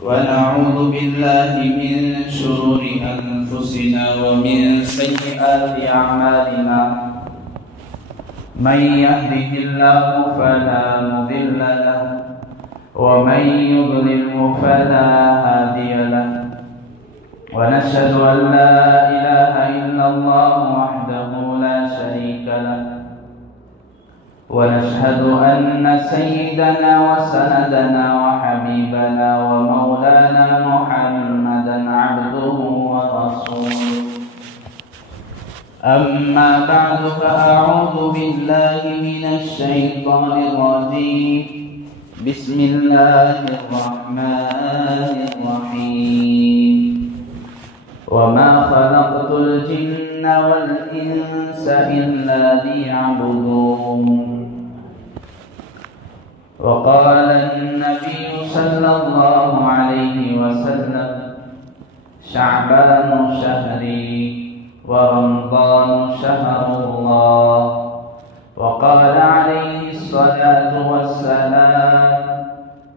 ونعوذ بالله من شرور أنفسنا ومن سيئات أعمالنا من يهده الله فلا مضل له ومن يضلله فلا هادي له ونشهد أن لا إله إلا الله وحده لا شريك له ونشهد أن سيدنا وسندنا وحبيبنا ومولانا محمدا عبده ورسوله أما بعد فأعوذ بالله من الشيطان الرجيم بسم الله الرحمن الرحيم وما خلقت الجن والإنس إلا ليعبدون وقال النبي صلى الله عليه وسلم شعبان شهري ورمضان شهر الله وقال عليه الصلاة والسلام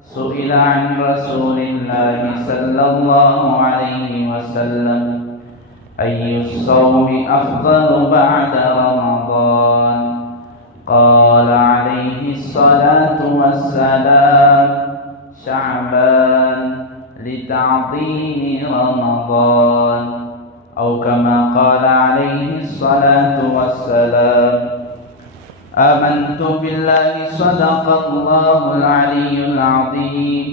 سئل عن رسول الله صلى الله عليه وسلم أي الصوم أفضل بعد رمضان قال عليه الصلاة والسلام شعبان لتعظيم رمضان أو كما قال عليه الصلاة والسلام آمنت بالله صدق الله العلي العظيم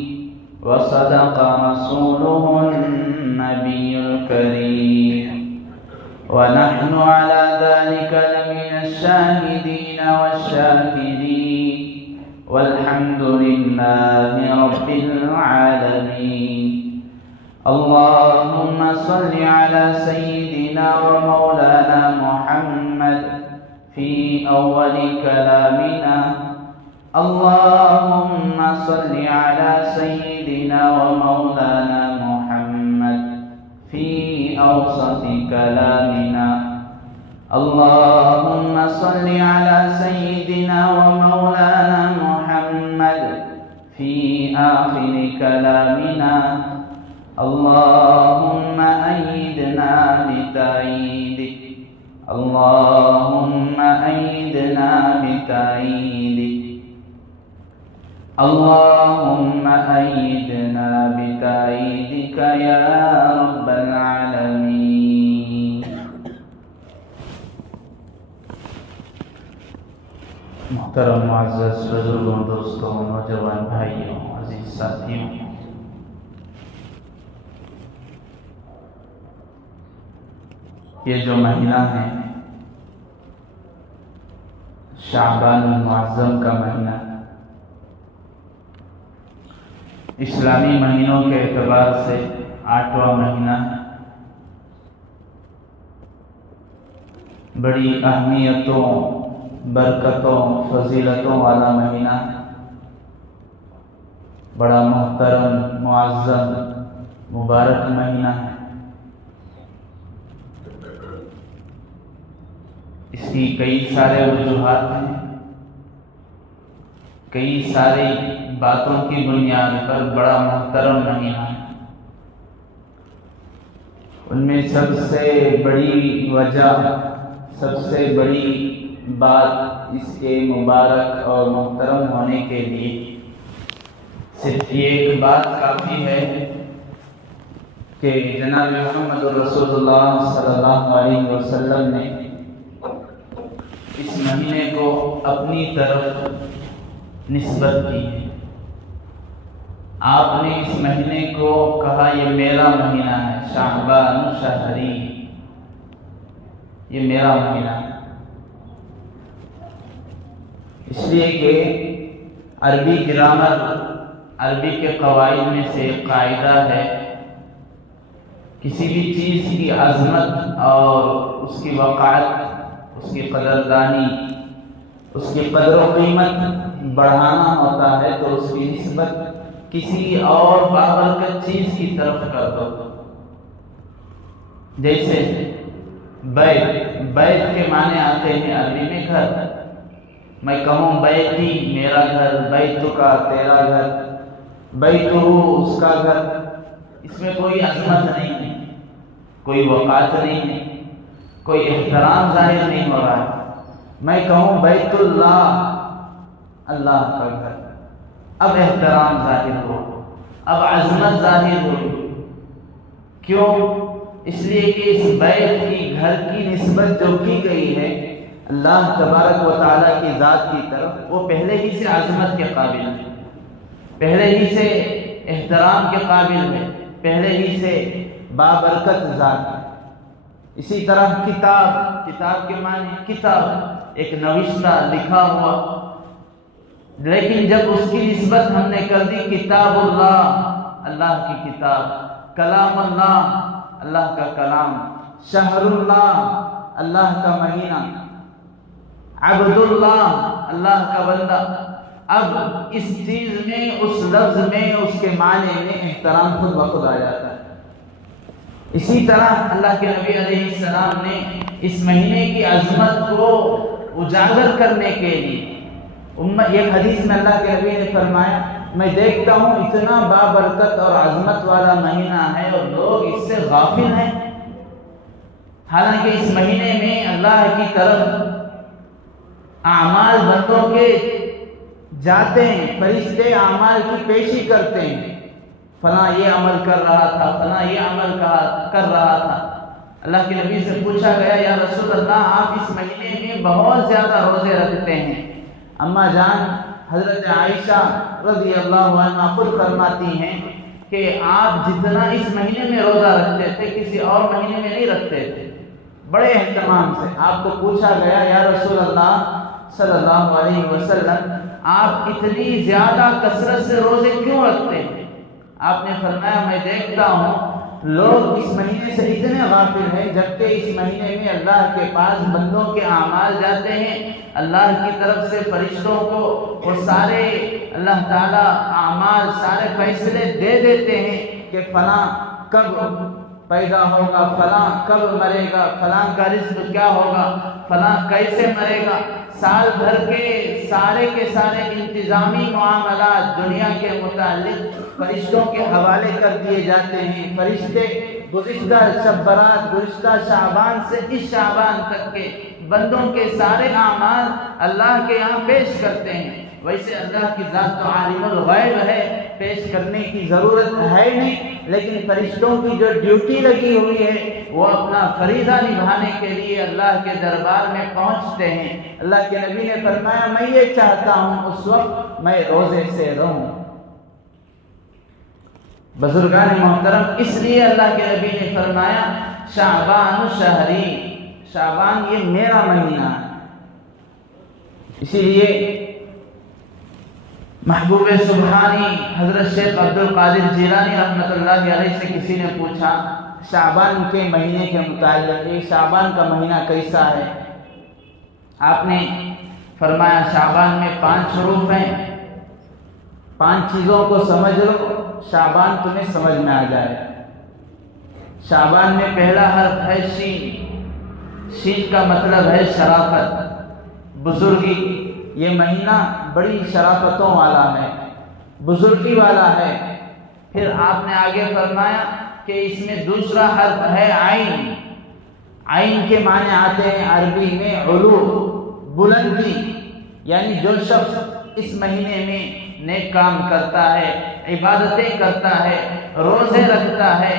وصدق رسوله النبي الكريم ونحن على ذلك لمن الشاهدين والشاكرين والحمد لله رب العالمين اللهم صل على سيدنا ومولانا محمد في أول كلامنا اللهم صل على سيدنا ومولانا محمد في أوسط كلامنا اللهم صل على سيدنا ومولانا محمد في آخر كلامنا اللهم أيدنا بتأييدك اللهم أيدنا بتأييدك اللهم أيدنا بتأييدك يا رب العالمين. محترم معزز بزرگوں دوستوں نوجوان بھائیوں عزیز ساتھیوں، یہ جو مہینہ ہے شعبان المعظم کا مہینہ اسلامی مہینوں کے اعتبار سے 8واں مہینہ ہے. بڑی اہمیتوں، برکتوں، فضیلتوں والا مہینہ ہے. بڑا محترم، معظم، مبارک مہینہ ہے. اس کی کئی سارے وجوہات ہیں، کئی ساری باتوں کی بنیاد پر بڑا محترم مہینہ ہے. ان میں سب سے بڑی وجہ، سب سے بڑی بات اس کے مبارک اور محترم ہونے کے لیے صرف یہ ایک بات کافی ہے کہ جناب محمد رسول اللہ صلی اللہ علیہ وسلم نے اس مہینے کو اپنی طرف نسبت کی ہے. آپ نے اس مہینے کو کہا یہ میرا مہینہ ہے، شعبان شہری، یہ میرا مہینہ ہے. اس لیے کہ عربی گرامر، عربی کے قواعد میں سے ایک قاعدہ ہے، کسی بھی چیز کی عظمت اور اس کی وقعت، اس کی قدردانی، اس کی قدر و قیمت بڑھانا ہوتا ہے تو اس کی نسبت کسی اور بابرکت چیز کی طرف کر دو. جیسے بیت، بیت کے معنی آتے ہیں عربی میں گھر. میں کہوں بیتی میرا گھر، بیت کا تیرا گھر، بیتہ اس کا گھر، اس میں کوئی عظمت نہیں ہے، کوئی وقار نہیں ہے، کوئی احترام ظاہر نہیں ہو رہا ہے۔ میں کہوں بیت اللہ، اللہ کا گھر، اب احترام ظاہر ہو، اب عظمت ظاہر ہوئی۔ کیوں؟ اس لیے کہ اس بیت کی، گھر کی نسبت جو کی گئی ہے اللہ تبارک و تعالیٰ کی ذات کی طرف، وہ پہلے ہی سے عظمت کے قابل ہے، پہلے ہی سے احترام کے قابل ہے، پہلے ہی سے بابرکت ذات ہے۔ اسی طرح کتاب، کتاب کے معنی کتاب، ایک نوشتہ لکھا ہوا، لیکن جب اس کی نسبت ہم نے کر دی کتاب اللہ، اللہ کی کتاب، کلام اللہ، اللہ کا کلام، شہر اللہ، اللہ کا مہینہ، عبد اللہ، اللہ کا بندہ، اب اس چیز میں، اس لفظ میں، اس کے معنی میں احترام خود بخود آ جاتا ہے۔ اسی طرح اللہ کے نبی علیہ السلام نے اس مہینے کی عظمت کو اجاگر کرنے کے لیے، ایک حدیث میں اللہ کے نبی نے فرمایا، میں دیکھتا ہوں اتنا بابرکت اور عظمت والا مہینہ ہے اور لوگ اس سے غافل ہیں، حالانکہ اس مہینے میں اللہ کی طرف اعمال بندوں کے جاتے ہیں، فرشتے اعمال کی پیشی کرتے ہیں، فلاں یہ عمل کر رہا تھا، فلاں یہ عمل کر رہا تھا۔ اللہ کے نبی سے پوچھا گیا، یا رسول اللہ آپ اس مہینے میں بہت زیادہ روزے رکھتے ہیں۔ اما جان حضرت عائشہ رضی اللہ عنہ خود فرماتی ہیں کہ آپ جتنا اس مہینے میں روزہ رکھتے تھے کسی اور مہینے میں نہیں رکھتے تھے، بڑے اہتمام سے۔ آپ کو پوچھا گیا، یا رسول اللہ صلی اللہ علیہ وسلم آپ اتنی زیادہ کثرت سے روزے کیوں رکھتے ہیں؟ آپ نے فرمایا، میں دیکھتا ہوں لوگ اس مہینے سے اتنے غافل ہیں، جبکہ اس مہینے میں اللہ کے پاس بندوں کے اعمال جاتے ہیں، اللہ کی طرف سے فرشتوں کو وہ سارے اللہ تعالیٰ اعمال، سارے فیصلے دے دیتے ہیں کہ فلاں کب پیدا ہوگا، فلاں کب مرے گا، فلاں کا رزق کیا ہوگا، فلاں کیسے مرے گا۔ سال بھر کے سارے انتظامی معاملات دنیا کے متعلق فرشتوں کے حوالے کر دیے جاتے ہیں۔ فرشتے گزشتہ شب برات، گزشتہ شعبان سے اس شعبان تک کے بندوں کے سارے اعمال اللہ کے یہاں پیش کرتے ہیں۔ ویسے اللہ کی ذات تو عالم الغیب ہے، پیش کرنے کی ضرورت ہے نہیں، لیکن فرشتوں کی جو ڈیوٹی لگی ہوئی ہے وہ اپنا فریضہ نبھانے کے لیے اللہ کے دربار میں پہنچتے ہیں۔ اللہ کے نبی نے فرمایا، میں یہ چاہتا ہوں اس وقت میں روزے سے رہوں۔ بزرگان محترم، اس لیے اللہ کے نبی نے فرمایا، شعبان شہری، شعبان یہ میرا مہینہ ہے۔ اسی لیے محبوب سبحانی حضرت شیخ عبد القادر جیلانی رحمۃ اللہ علیہ سے کسی نے پوچھا شعبان کے مہینے کے متعلق، یہ شعبان کا مہینہ کیسا ہے؟ آپ نے فرمایا، شعبان میں 5 حروف ہیں، 5 چیزوں کو سمجھ لو، شعبان تمہیں سمجھ میں آ جائے۔ شعبان میں پہلا حرف ہے شین، شین کا مطلب ہے شرافت، بزرگی۔ یہ مہینہ بڑی شرافتوں والا ہے، بزرگی والا ہے۔ پھر آپ نے آگے فرمایا کہ اس میں دوسرا حرف ہے عین، عین کے معنی آتے ہیں عربی میں علو، بلندی، یعنی جو شخص اس مہینے میں نیک کام کرتا ہے، عبادتیں کرتا ہے، روزے رکھتا ہے،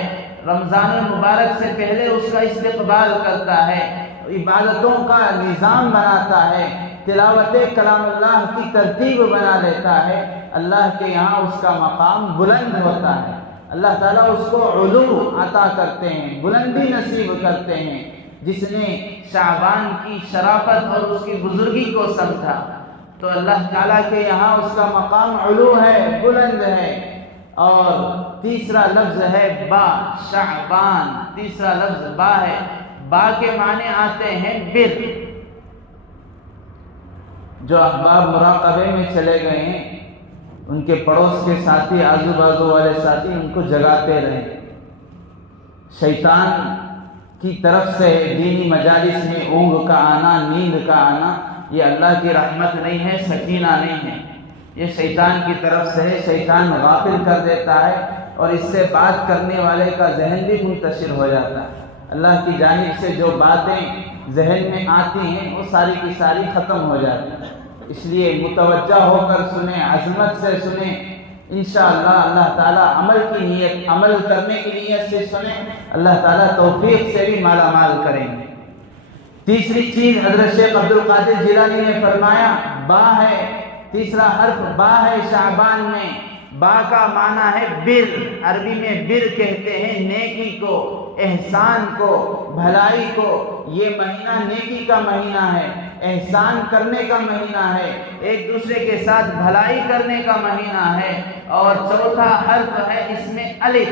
رمضان المبارک سے پہلے اس کا استقبال کرتا ہے، عبادتوں کا نظام بناتا ہے، تلاوت کلام اللہ کی ترتیب بنا لیتا ہے، اللہ کے یہاں اس کا مقام بلند ہوتا ہے۔ اللہ تعالیٰ اس کو علو عطا کرتے ہیں، بلندی نصیب کرتے ہیں۔ جس نے شعبان کی شرافت اور اس کی بزرگی کو سمجھا تو اللہ تعالیٰ کے یہاں اس کا مقام علو ہے، بلند ہے۔ اور تیسرا لفظ ہے با، شعبان، تیسرا لفظ با ہے۔ با کے معنی آتے ہیں بر۔ جو احباب مراقبے میں چلے گئے ہیں، ان کے پڑوس کے ساتھی، آزو بازو والے ساتھی ان کو جگاتے رہیں۔ شیطان کی طرف سے دینی مجالس میں اونگ کا آنا، نیند کا آنا، یہ اللہ کی رحمت نہیں ہے، سکینہ نہیں ہے۔ یہ شیطان کی طرف سے ہے، شیطان غافل کر دیتا ہے اور اس سے بات کرنے والے کا ذہن بھی منتشر ہو جاتا ہے۔ اللہ کی جانب سے جو باتیں ذہن میں آتی ہیں وہ ساری کی ساری ختم ہو جاتی ہیں۔ اس لیے متوجہ ہو کر سنیں، عظمت سے سنیں، انشاءاللہ اللہ تعالیٰ عمل کرنے کی نیت سے سنیں، اللہ تعالیٰ توفیق سے بھی مالا مال کریں گے۔ تیسری چیز حضرت شیخ عبد القادر جیلانی نے فرمایا، با ہے، تیسرا حرف با ہے شعبان میں۔ با کا معنی ہے بر، عربی میں بر کہتے ہیں نیکی کو، احسان کو، بھلائی کو۔ یہ مہینہ نیکی کا مہینہ ہے، احسان کرنے کا مہینہ ہے، ایک دوسرے کے ساتھ بھلائی کرنے کا مہینہ ہے۔ اور چوتھا حرف ہے اس میں الف۔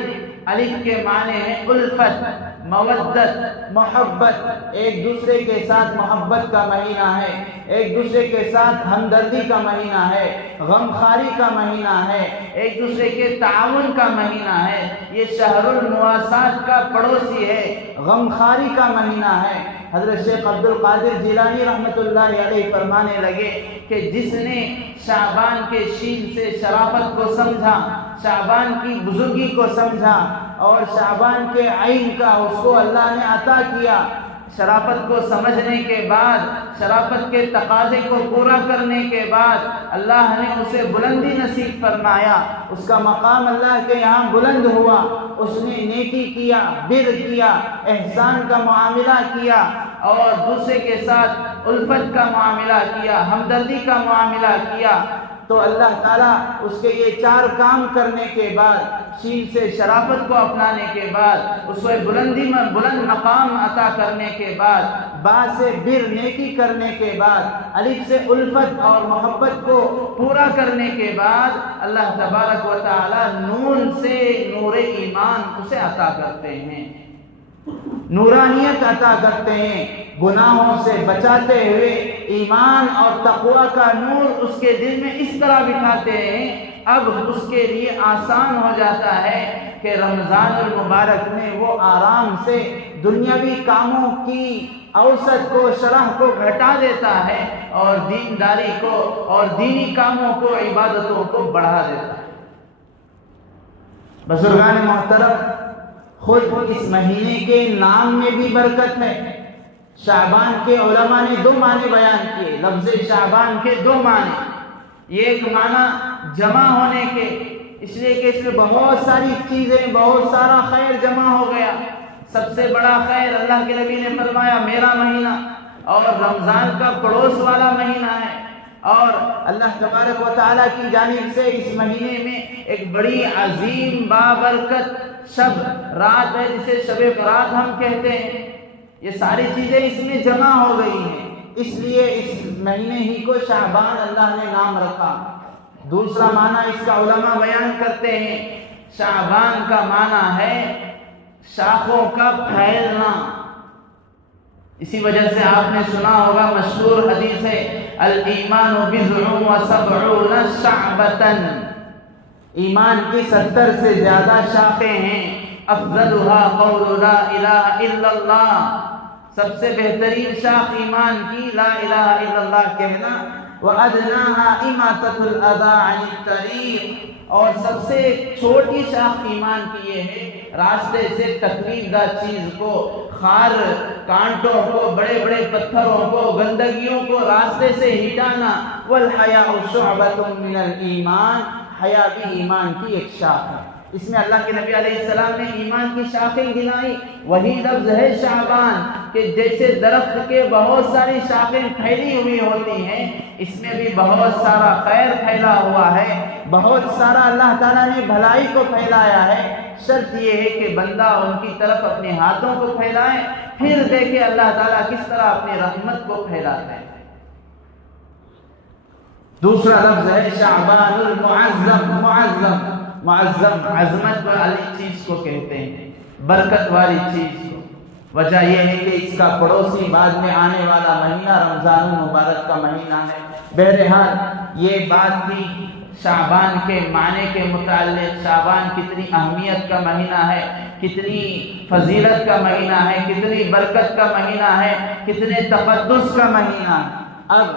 الف کے معنی ہے الفت، مودت، محبت، ایک دوسرے کے ساتھ محبت کا مہینہ ہے، ایک دوسرے کے ساتھ ہمدردی کا مہینہ ہے، غمخواری کا مہینہ ہے، ایک دوسرے کے تعاون کا مہینہ ہے۔ یہ شہر المواسات کا پڑوسی ہے، غمخواری کا مہینہ ہے۔ حضرت شیخ عبد القادر جیلانی رحمۃ اللہ علیہ فرمانے لگے کہ جس نے شعبان کے شین سے شرافت کو سمجھا، شعبان کی بزرگی کو سمجھا اور شعبان کے عین کا اس کو اللہ نے عطا کیا، شرافت کو سمجھنے کے بعد، شرافت کے تقاضے کو پورا کرنے کے بعد اللہ نے اسے بلندی نصیب فرمایا، اس کا مقام اللہ کے یہاں بلند ہوا۔ اس نے نیکی کیا، بر کیا، احسان کا معاملہ کیا اور دوسرے کے ساتھ الفت کا معاملہ کیا، ہمدردی کا معاملہ کیا، تو اللہ تعالیٰ اس کے یہ چار کام کرنے کے بعد، شین سے شرافت کو اپنانے کے بعد، اس کو بلند مقام عطا کرنے کے بعد، با سے بر نیکی کرنے کے بعد، الف سے الفت اور محبت کو پورا کرنے کے بعد، اللہ تبارک و تعالیٰ نون سے نور ایمان اسے عطا کرتے ہیں، نورانیت عطا کرتے ہیں، گناہوں سے بچاتے ہوئے ایمان اور تقوی کا نور اس کے دل میں اس طرح بٹھاتے ہیں، اب اس کے لیے آسان ہو جاتا ہے کہ رمضان المبارک میں وہ آرام سے دنیاوی کاموں کی اوسط کو، شرح کو گھٹا دیتا ہے اور دینداری کو اور دینی کاموں کو، عبادتوں کو بڑھا دیتا ہے۔ بزرگان محترم، خود اس مہینے کے نام میں بھی برکت ہے۔ شعبان کے علماء نے دو معنی بیان کیے، لفظ شعبان کے دو معنی، ایک معنی جمع ہونے کے، اس لیے کہ اس میں بہت ساری چیزیں، بہت سارا خیر جمع ہو گیا۔ سب سے بڑا خیر اللہ کے نبی نے فرمایا میرا مہینہ اور رمضان کا پڑوس والا مہینہ ہے، اور اللہ تبارک و تعالیٰ کی جانب سے اس مہینے میں ایک بڑی عظیم بابرکت شب رات ہے جسے شب برات ہم کہتے ہیں۔ یہ ساری چیزیں اس میں جمع ہو گئی ہیں، اس لیے اس مہینے ہی کو شعبان اللہ نے نام رکھا۔ دوسرا معنی اس کا علماء بیان کرتے ہیں، شعبان کا معنی ہے شاخوں کا پھیلنا۔ اسی وجہ سے آپ نے سنا ہوگا، مشہور حدیث ہے، الایمان بضع و سبعون شعبۃ، ایمان کی 70 سے زیادہ شاخیں ہیں، افضلها قول لا الہ الا اللہ، سب سے بہترین شاخ ایمان کی لا الہ الا اللہ کہنا، وَأَدْنَاهَا إِمَاطَةُ الْأَذَىٰ عَنِ الطَّرِيقِ، اور سب سے چھوٹی شاخ ایمان کی یہ ہے راستے سے تکلیف دہ چیز کو، خار کانٹوں کو، بڑے بڑے پتھروں کو، گندگیوں کو راستے سے ہٹانا۔ وَالْحَيَاءُ شُعْبَةٌ مِّنَ الْإِيمَانِ، حیا بھی ایمان کی ایک شاخ ہے۔ اس میں اللہ کے نبی علیہ السلام نے ایمان کی شاخیں گنائی، وہی لفظ ہے شعبان، کہ جیسے درخت کے بہت ساری شاخیں پھیلی ہوئی ہوتی ہیں، اس میں بھی بہت سارا خیر پھیلا ہوا ہے، بہت سارا اللہ تعالیٰ نے بھلائی کو پھیلایا ہے۔ شرط یہ ہے کہ بندہ ان کی طرف اپنے ہاتھوں کو پھیلائے، پھر دیکھے اللہ تعالیٰ کس طرح اپنی رحمت کو پھیلاتے ہیں۔ دوسرا لفظ ہے شعبان المعظم، معظم عظمت والی چیز کو کہتے ہیں، برکت والی چیز کو۔ وجہ یہ ہے کہ اس کا پڑوسی بعد میں آنے والا مہینہ رمضان المبارک کا مہینہ ہے۔ بہرحال یہ بات بھی شعبان کے معنی کے متعلق، شعبان کتنی اہمیت کا مہینہ ہے، کتنی فضیلت کا مہینہ ہے، کتنی برکت کا مہینہ ہے، کتنے تقدس کا مہینہ ہے۔ اب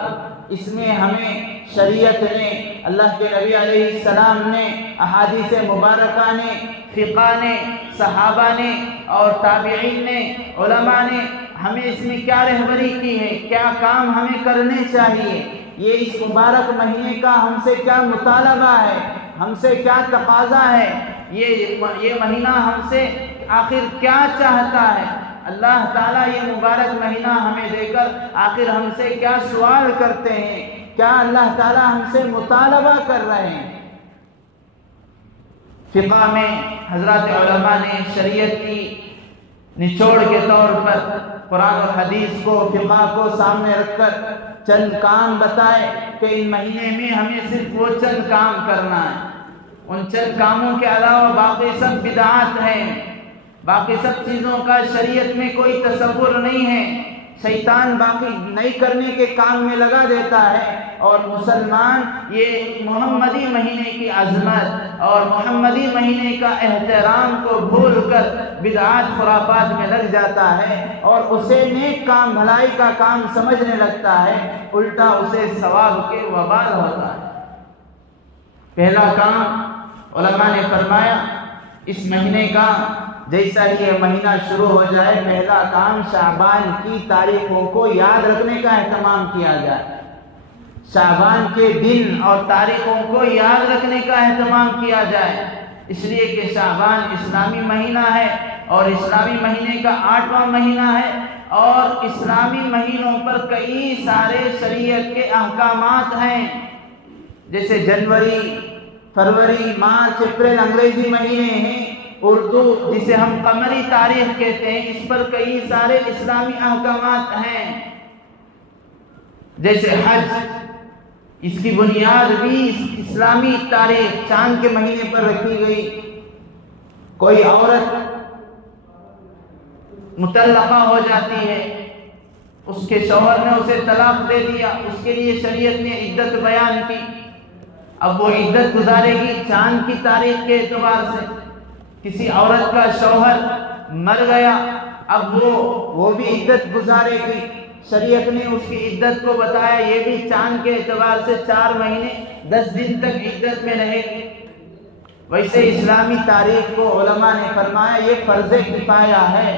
اس میں ہمیں شریعت نے اللہ کے نبی علیہ السلام نے، احادیث مبارکہ نے، فقہ نے، صحابہ نے اور تابعین نے، علماء نے ہمیں اس میں کیا رہبری کی ہے، کیا کام ہمیں کرنے چاہیے، یہ اس مبارک مہینے کا ہم سے کیا مطالبہ ہے، ہم سے کیا تقاضا ہے، یہ مہینہ ہم سے آخر کیا چاہتا ہے، اللہ تعالیٰ یہ مبارک مہینہ ہمیں دے کر آخر ہم سے کیا سوال کرتے ہیں، کیا اللہ تعالیٰ ہم سے مطالبہ کر رہے ہیں۔ فقہ میں حضرات علماء نے شریعت کی نچوڑ کے طور پر قرآن اور حدیث کو، فقہ کو سامنے رکھ کر چند کام بتائے کہ ان مہینے میں ہمیں صرف وہ چند کام کرنا ہے، ان چند کاموں کے علاوہ باقی سب بدعات ہیں، باقی سب چیزوں کا شریعت میں کوئی تصور نہیں ہے، شیطان باقی نہیں کرنے کے کام میں لگا دیتا ہے، اور مسلمان یہ محمدی مہینے کی عظمت اور محمدی مہینے کا احترام کو بھول کر بدعات خرافات میں لگ جاتا ہے اور اسے نیک کام، بھلائی کا کام سمجھنے لگتا ہے، الٹا اسے ثواب کے وبال ہوتا ہے۔ پہلا کام علماء نے فرمایا، اس مہینے کا جیسا ہی یہ مہینہ شروع ہو جائے، پہلا کام شعبان کی تاریخوں کو یاد رکھنے کا اہتمام کیا جائے، شعبان کے دن اور تاریخوں کو یاد رکھنے کا اہتمام کیا جائے، اس لیے کہ شعبان اسلامی مہینہ ہے اور اسلامی مہینے کا 8واں مہینہ ہے، اور اسلامی مہینوں پر کئی سارے شریعت کے احکامات ہیں، جیسے جنوری، فروری، مارچ، اپریل انگریزی مہینے ہیں، اردو جسے ہم قمری تاریخ کہتے ہیں، اس پر کئی سارے اسلامی احکامات ہیں، جیسے حج، اس کی بنیاد بھی اسلامی تاریخ چاند کے مہینے پر رکھی گئی۔ کوئی عورت مطلقہ ہو جاتی ہے، اس کے شوہر نے اسے طلاق دے دیا، اس کے لیے شریعت نے عدت بیان کی، اب وہ عدت گزارے گی چاند کی تاریخ کے اعتبار سے۔ کسی عورت کا شوہر مر گیا، اب وہ بھی عدت گزارے گی، شریعت نے اس کی عدت کو بتایا، یہ بھی چاند کے اعتبار سے 4 مہینے 10 دن تک عدت میں رہے گی۔ ویسے اسلامی تاریخ کو علماء نے فرمایا یہ فرض کفایہ ہے۔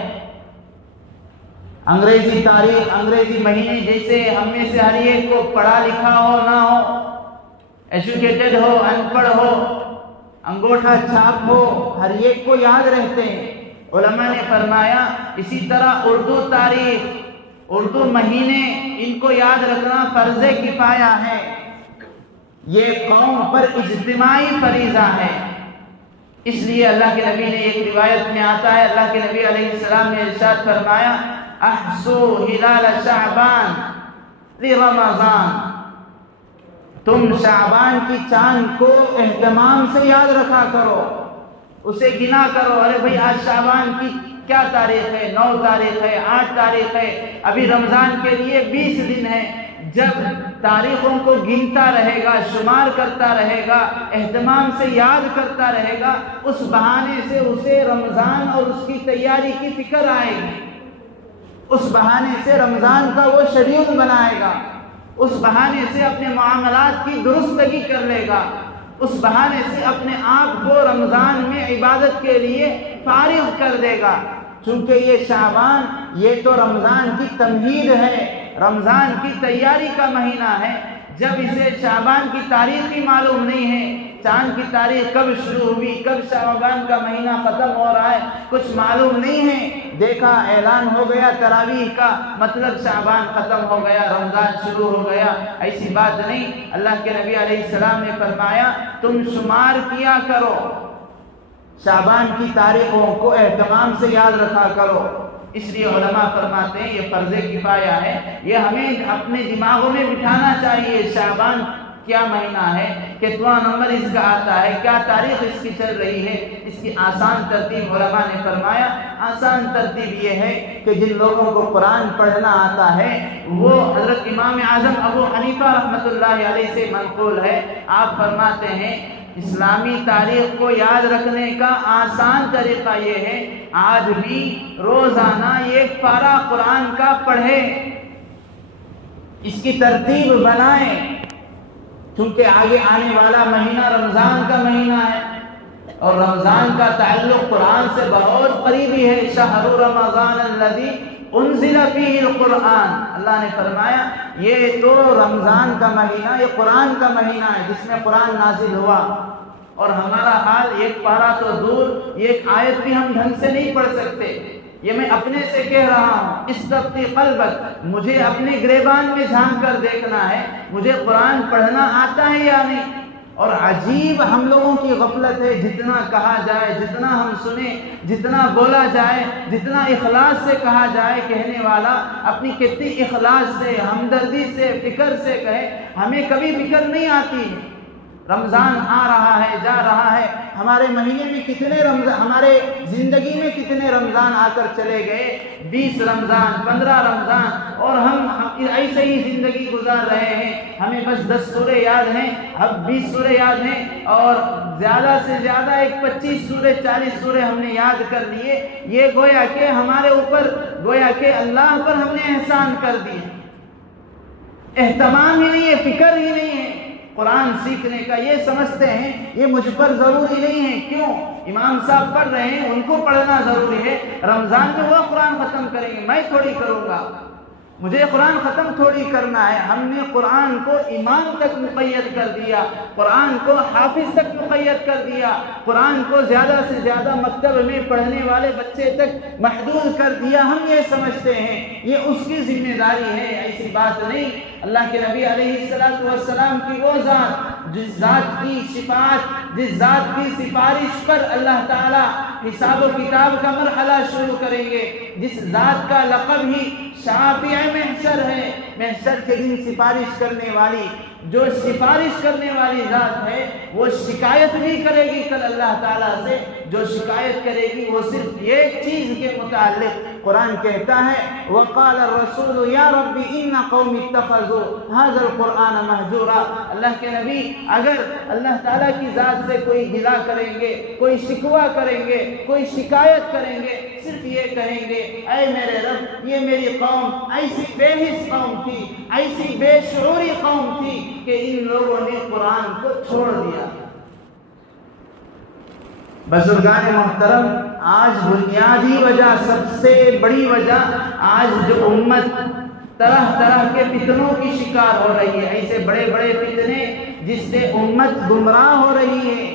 انگریزی تاریخ، انگریزی مہینے جیسے ہم میں سے ہر ایک کو پڑھا لکھا ہو نہ ہو، ایجوکیٹڈ ہو ان پڑھ ہو، انگوٹھا چھاپ ہو، ہر ایک کو یاد رہتے ہیں۔ علماء نے فرمایا اسی طرح اردو تاریخ، اردو مہینے، ان کو یاد رکھنا فرض کفایہ ہے، یہ قوم پر اجتماعی فریضہ ہے۔ اس لیے اللہ کے نبی نے ایک روایت میں آتا ہے، اللہ کے نبی علیہ السلام نے ارشاد فرمایا، احسو ہلال شعبان لرمضان، تم شعبان کی چاند کو اہتمام سے یاد رکھا کرو، اسے گنا کرو، ارے بھائی آج شعبان کی کیا تاریخ ہے، 9 تاریخ ہے، 8 تاریخ ہے، ابھی رمضان کے لیے 20 دن ہے۔ جب تاریخوں کو گنتا رہے گا، شمار کرتا رہے گا، اہتمام سے یاد کرتا رہے گا، اس بہانے سے اسے رمضان اور اس کی تیاری کی فکر آئے گی، اس بہانے سے رمضان کا وہ شیڈیول بنائے گا، اس بہانے سے اپنے معاملات کی درستگی کر لے گا، اس بہانے سے اپنے آپ کو رمضان میں عبادت کے لیے فارغ کر دے گا۔ چونکہ یہ شعبان، یہ تو رمضان کی تمہید ہے، رمضان کی تیاری کا مہینہ ہے۔ جب اسے شعبان کی تاریخ ہی معلوم نہیں ہے، چاند کی تاریخ کب شروع ہوئی، کب شعبان کا مہینہ ختم ہو رہا ہے، کچھ معلوم نہیں ہے، دیکھا اعلان ہو گیا تراویح کا، مطلب شعبان ختم ہو گیا، رمضان شروع ہو گیا، ایسی بات نہیں۔ اللہ کے نبی علیہ السلام نے فرمایا تم شمار کیا کرو، شعبان کی تاریخوں کو اہتمام سے یاد رکھا کرو۔ اس لیے علماء فرماتے ہیں یہ فرض کفایہ ہے، یہ ہمیں اپنے دماغوں میں بٹھانا چاہیے، شعبان کیا مہینہ ہے، کتواں نمبر اس کا آتا ہے، کیا تاریخ اس کی چل رہی ہے۔ اس کی آسان ترتیب علماء نے فرمایا، آسان ترتیب یہ ہے کہ جن لوگوں کو قرآن پڑھنا آتا ہے وہ حضرت امام اعظم ابو حنیفہ رحمۃ اللہ علیہ سے منقول ہے، آپ فرماتے ہیں اسلامی تاریخ کو یاد رکھنے کا آسان طریقہ یہ ہے، آج بھی روزانہ ایک پارہ قرآن کا پڑھیں، اس کی ترتیب بنائیں، چونکہ آگے آنے والا مہینہ رمضان کا مہینہ ہے اور رمضان کا تعلق قرآن سے بہت قریبی ہے. شہر رمضان الذی انزل فیہ القرآن، اللہ نے فرمایا یہ تو رمضان کا مہینہ، یہ قرآن کا مہینہ ہے جس میں قرآن نازل ہوا. اور ہمارا حال ایک پارہ تو دور، ایک آیت بھی ہم ڈھنگ سے نہیں پڑھ سکتے. یہ میں اپنے سے کہہ رہا ہوں، استفتی قلبک، مجھے اپنے گریبان میں جھانک کر دیکھنا ہے مجھے قرآن پڑھنا آتا ہے یا نہیں. اور عجیب ہم لوگوں کی غفلت ہے، جتنا کہا جائے، جتنا ہم سنیں، جتنا بولا جائے، جتنا اخلاص سے کہا جائے، کہنے والا اپنی کتنی اخلاص سے، ہمدردی سے، فکر سے کہے، ہمیں کبھی فکر نہیں آتی. رمضان آ رہا ہے، جا رہا ہے، ہمارے مہینے میں کتنے رمضان، ہمارے زندگی میں کتنے رمضان آ کر چلے گئے، 20 رمضان، 15 رمضان، اور ہم ایسے ہی زندگی گزار رہے ہیں. ہمیں بس 10 سورے یاد ہیں، اب 20 سورے یاد ہیں، اور زیادہ سے زیادہ 25 سورے 40 سورے ہم نے یاد کر لیے. یہ گویا کہ ہمارے اوپر، گویا کہ اللہ پر ہم نے احسان کر دیے. اہتمام ہی نہیں ہے، فکر ہی نہیں ہے قرآن سیکھنے کا. یہ سمجھتے ہیں یہ مجھ پر ضروری نہیں ہے. کیوں؟ امام صاحب پڑھ رہے ہیں، ان کو پڑھنا ضروری ہے. رمضان میں وہ قرآن ختم کریں گے، میں تھوڑی کروں گا. مجھے قرآن ختم تھوڑی کرنا ہے. ہم نے قرآن کو امام تک مقید کر دیا، قرآن کو حافظ تک مقید کر دیا، قرآن کو زیادہ سے زیادہ مکتب میں پڑھنے والے بچے تک محدود کر دیا. ہم یہ سمجھتے ہیں یہ اس کی ذمہ داری ہے. ایسی بات نہیں. اللہ کے نبی علیہ السلام کی وہ ذات جس ذات کی شفاعت، جس ذات کی سفارش پر اللہ تعالیٰ حساب و کتاب کا مرحلہ شروع کریں گے، جس ذات کا لقب ہی شافع محشر ہے، محشر کے دن سفارش کرنے والی، جو سفارش کرنے والی ذات ہے وہ شکایت بھی کرے گی کل اللہ تعالیٰ سے. جو شکایت کرے گی وہ صرف ایک چیز کے متعلق. قرآن کہتا ہے وَقَالَ الرَّسُولُ يَا رَبِّ إِنَّ قَوْمِ اتَّخَذُوا هَذَا الْقُرْآنَ مَهْجُورًا. اللہ کے نبی اگر اللہ تعالیٰ کی ذات سے کوئی گلہ کریں گے، کوئی شکوہ کریں گے، کوئی شکایت کریں گے، صرف یہ کہیں گے اے میرے رب یہ میری قوم ایسی بے حس قوم تھی، ایسی بے شعوری قوم تھی کہ ان لوگوں نے قرآن کو چھوڑ دیا. بزرگان محترم، آج بنیادی وجہ، سب سے بڑی وجہ، آج جو امت طرح طرح کے فتنوں کی شکار ہو رہی ہے، ایسے بڑے بڑے فتنے جس سے امت گمراہ ہو رہی ہے،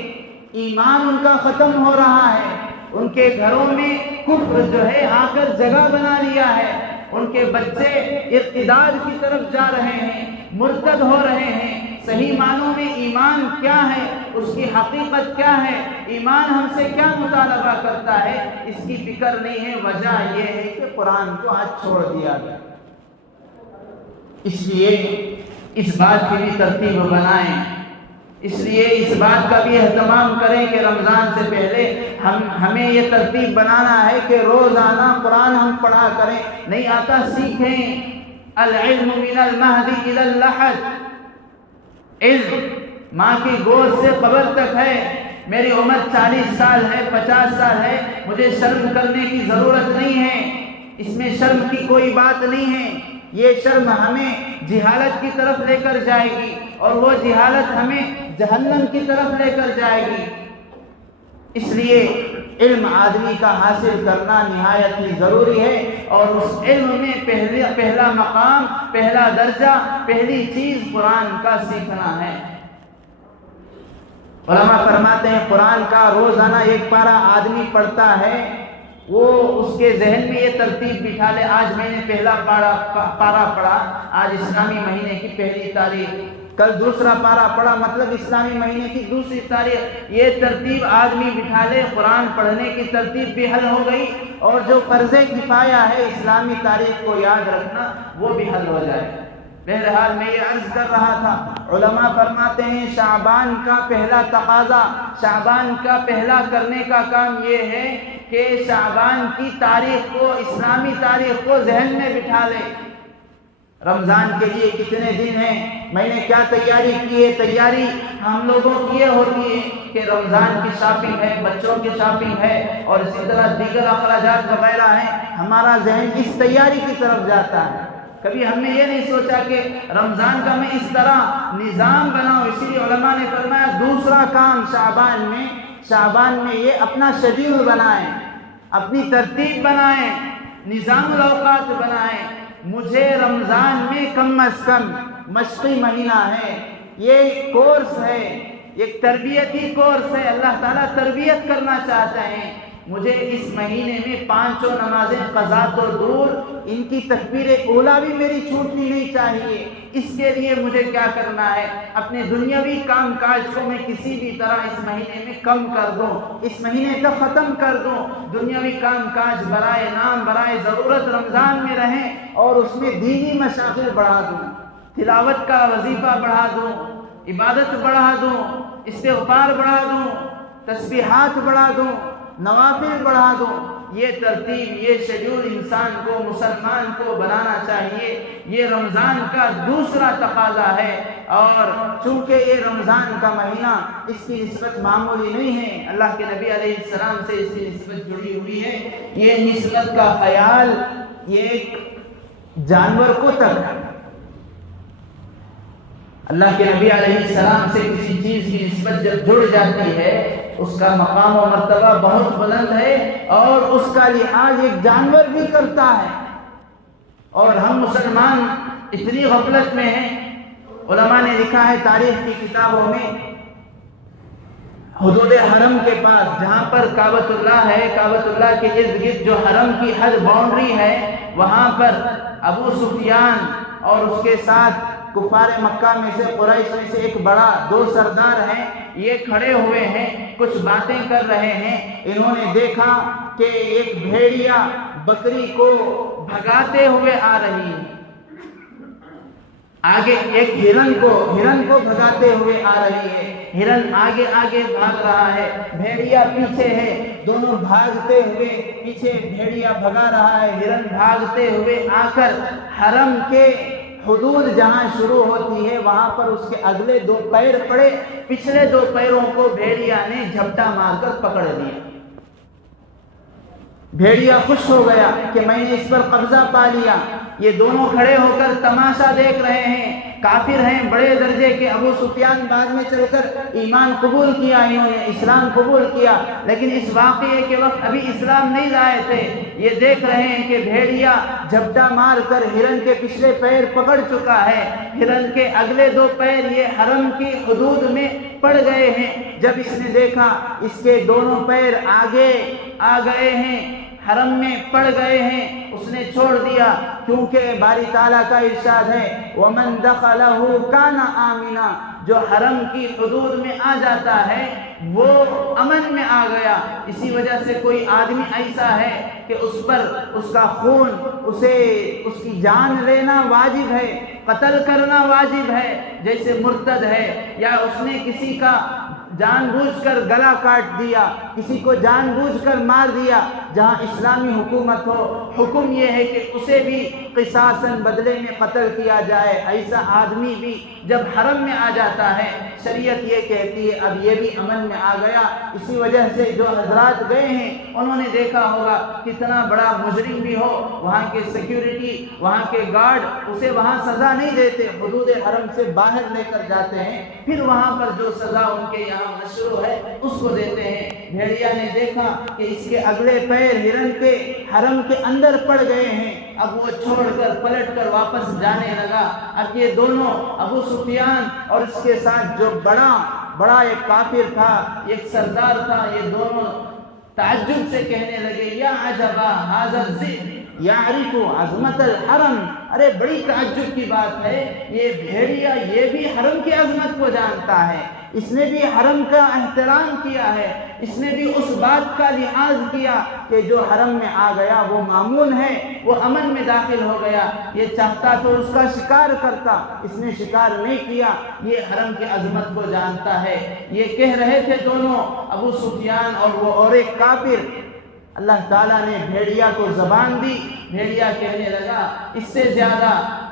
ایمان ان کا ختم ہو رہا ہے، ان کے گھروں میں کفر جو ہے آ کر جگہ بنا لیا ہے، ان کے بچے ارتداد کی طرف جا رہے ہیں، مرتد ہو رہے ہیں. صحیح معنوں میں ایمان کیا ہے، اس کی حقیقت کیا ہے، ایمان ہم سے کیا مطالبہ کرتا ہے، اس کی فکر نہیں ہے. وجہ یہ ہے کہ قرآن کو آج چھوڑ دیا گیا. اس لیے اس بات کی بھی ترتیب بنائیں، اس لیے اس بات کا بھی اہتمام کریں کہ رمضان سے پہلے ہمیں یہ ترتیب بنانا ہے کہ روزانہ قرآن ہم پڑھا کریں. نہیں آتا سیکھیں. العلم من المہدی الی اللحد، علم ماں کی گود سے قبر تک ہے. میری عمر 40 سال ہے، 50 سال ہے، مجھے شرم کرنے کی ضرورت نہیں ہے. اس میں شرم کی کوئی بات نہیں ہے. یہ شرم ہمیں جہالت کی طرف لے کر جائے گی، اور وہ جہالت ہمیں جہنم کی طرف لے کر جائے گی. اس لیے علم آدمی کا حاصل کرنا نہایت ہی ضروری ہے، اور اس علم میں پہلا مقام، پہلا درجہ، پہلی چیز قرآن کا سیکھنا ہے. علماء فرماتے ہیں قرآن کا روزانہ ایک پارہ آدمی پڑھتا ہے، وہ اس کے ذہن میں یہ ترتیب بٹھا لے. آج میں نے پہلا پارہ پڑھا، آج اسلامی مہینے کی پہلی تاریخ، کل دوسرا پارہ پڑھا، مطلب اسلامی مہینے کی دوسری تاریخ. یہ ترتیب آدمی بٹھا لے، قرآن پڑھنے کی ترتیب بھی حل ہو گئی، اور جو فرض کفایہ ہے اسلامی تاریخ کو یاد رکھنا وہ بھی حل ہو جائے. بہرحال میں یہ عرض کر رہا تھا، علماء فرماتے ہیں شعبان کا پہلا تقاضا، شعبان کا پہلا کرنے کا کام یہ ہے کہ شعبان کی تاریخ کو، اسلامی تاریخ کو ذہن میں بٹھا لے. رمضان کے لیے کتنے دن ہیں، میں نے کیا تیاری کی ہے. تیاری ہم لوگوں کی یہ ہوتی ہے کہ رمضان کی شاپنگ ہے، بچوں کی شاپنگ ہے، اور اسی طرح دیگر اخراجات وغیرہ ہیں. ہمارا ذہن اس تیاری کی طرف جاتا ہے. کبھی ہم نے یہ نہیں سوچا کہ رمضان کا میں اس طرح نظام بناؤں. اسی لیے علماء نے فرمایا دوسرا کام شعبان میں یہ اپنا شیڈیول بنائیں، اپنی ترتیب بنائیں، نظام الاوقات بنائیں. مجھے رمضان میں کم از کم مشقی مہینہ ہے، یہ کورس ہے، ایک تربیتی کورس ہے، اللہ تعالیٰ تربیت کرنا چاہتے ہیں. مجھے اس مہینے میں 5 نمازیں قضا تو دور، ان کی تکبیر اولیٰ بھی میری چھوٹنی نہیں چاہیے. اس کے لیے مجھے کیا کرنا ہے؟ اپنے دنیاوی کام کاج کو میں کسی بھی طرح اس مہینے میں کم کر دوں، اس مہینے کا ختم کر دوں. دنیاوی کام کاج برائے نام برائے ضرورت رمضان میں رہیں اور اس میں دینی مشاغل بڑھا دوں، تلاوت کا وظیفہ بڑھا دوں، عبادت بڑھا دوں، استغفار بڑھا دوں، تسبیحات بڑھا دوں، نوافل بڑھا دوں. یہ ترتیب، یہ شیڈول انسان کو، مسلمان کو بنانا چاہیے. یہ رمضان کا دوسرا تقاضا ہے. اور چونکہ یہ رمضان کا مہینہ اس کی نسبت معمولی نہیں ہے، اللہ کے نبی علیہ السلام سے اس کی نسبت جڑی ہوئی ہے. یہ نسبت کا خیال یہ ایک جانور کو تک، اللہ کے نبی علیہ السلام سے کسی چیز کی نسبت جب جڑ جاتی ہے اس کا مقام و مرتبہ بہت بلند ہے اور اس کا لحاظ ایک جانور بھی کرتا ہے. اور ہم مسلمان اتنی غفلت میں ہیں. علماء نے لکھا ہے تاریخ کی کتابوں میں، حدود حرم کے پاس جہاں پر کعبۃ اللہ ہے، کعبۃ اللہ کے ارد گرد جو حرم کی حد باؤنڈری ہے، وہاں پر ابو سفیان اور اس کے ساتھ کفار مکہ میں سے، قریش میں سے ایک بڑا 2 سردار ہیں، یہ کھڑے ہوئے ہیں، کچھ باتیں کر رہے ہیں. انہوں نے دیکھا کہ ایک بھیڑیا بکری کو بھگاتے ہوئے آ رہی ہے، آگے ایک ہرن کو بھگاتے ہوئے آ رہی ہے. ہرن آگے بھاگ رہا ہے، بھیڑیا پیچھے ہے، دونوں بھاگتے ہوئے، پیچھے بھیڑیا بھگا رہا ہے، ہرن بھاگتے ہوئے آ کر حرم کے حدود جہاں شروع ہوتی ہے وہاں پر اس کے اگلے 2 پیر پڑے. پچھلے 2 پیروں کو بھیڑیا نے جھپٹا مار کر پکڑ لیا. بھیڑیا خوش ہو گیا کہ میں نے اس پر قبضہ پا لیا. یہ دونوں کھڑے ہو کر تماشا دیکھ رہے ہیں. کافر ہیں بڑے درجے کے. ابو سفیان بعد میں چل کر ایمان قبول کیا، انہوں نے اسلام قبول کیا، لیکن اس واقعے کے وقت ابھی اسلام نہیں لائے تھے. یہ دیکھ رہے ہیں کہ بھیڑیا جھپٹا مار کر ہرن کے پچھلے پیر پکڑ چکا ہے، ہرن کے اگلے 2 پیر یہ حرم کی حدود میں پڑ گئے ہیں. جب اس نے دیکھا اس کے دونوں پیر آگے آ گئے ہیں، حرم میں پڑ گئے ہیں، اس نے چھوڑ دیا. کیونکہ باری تعالیٰ کا ارشاد ہے وَمَن دَخَلَهُ كَانَ آمِنًا، جو حرم کی حدود میں آ جاتا ہے وہ امن میں آ گیا. اسی وجہ سے کوئی آدمی ایسا ہے کہ اس پر اس کا خون، اس کی جان لینا واجب ہے، قتل کرنا واجب ہے، جیسے مرتد ہے، یا اس نے کسی کا جان بوجھ کر گلا کاٹ دیا، کسی کو جان بوجھ کر مار دیا. جہاں اسلامی حکومت ہو، حکم یہ ہے کہ اسے بھی قصاصاً بدلے میں قتل کیا جائے. ایسا آدمی بھی جب حرم میں آ جاتا ہے شریعت یہ کہتی ہے اب یہ بھی امن میں آ گیا. اسی وجہ سے جو حضرات گئے ہیں انہوں نے دیکھا ہوگا کتنا بڑا مجرم بھی ہو، وہاں کے سیکیورٹی، وہاں کے گارڈ اسے وہاں سزا نہیں دیتے، حدود حرم سے باہر لے کر جاتے ہیں، پھر وہاں پر جو سزا ان کے یہاں مشروع ہے اس کو دیتے ہیں. بھیڑیا نے دیکھا کہ اس کے اگلے پیر ہرن کے حرم کے اندر پڑ گئے ہیں. اب وہ چھوڑ کر پلٹ کر واپس جانے لگا. اب یہ دونوں ابو سفیان اور اس کے ساتھ جو بڑا ایک کافر تھا، ایک سردار تھا، یہ دونوں تعجب سے کہنے لگے یا عجبا ھذا الذئب یعرف عظمت الحرم. ارے بڑی تعجب کی بات ہے، یہ بھیڑیا یہ بھی حرم کی عظمت کو جانتا ہے، اس نے بھی حرم کا احترام کیا ہے، اس نے بھی اس بات کا لحاظ کیا کہ جو حرم میں آ گیا وہ مامون ہے، وہ امن میں داخل ہو گیا. یہ چاہتا تو اس کا شکار کرتا، اس نے شکار نہیں کیا. یہ حرم کی عظمت کو جانتا ہے. یہ کہہ رہے تھے دونوں، ابو سفیان اور ایک کافر. اللہ تعالیٰ نے بھیڑیا کو زبان دی. بھیڑیا کہنے لگا اس سے زیادہ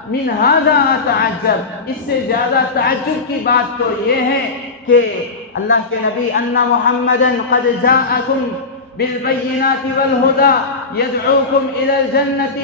من ھذا تعجب، اس سے زیادہ تعجب کی بات تو یہ ہے کہ اللہ کے نبی ان محمدً قد جاءکم بالبينات والهدى يدعوكم إلى الجنة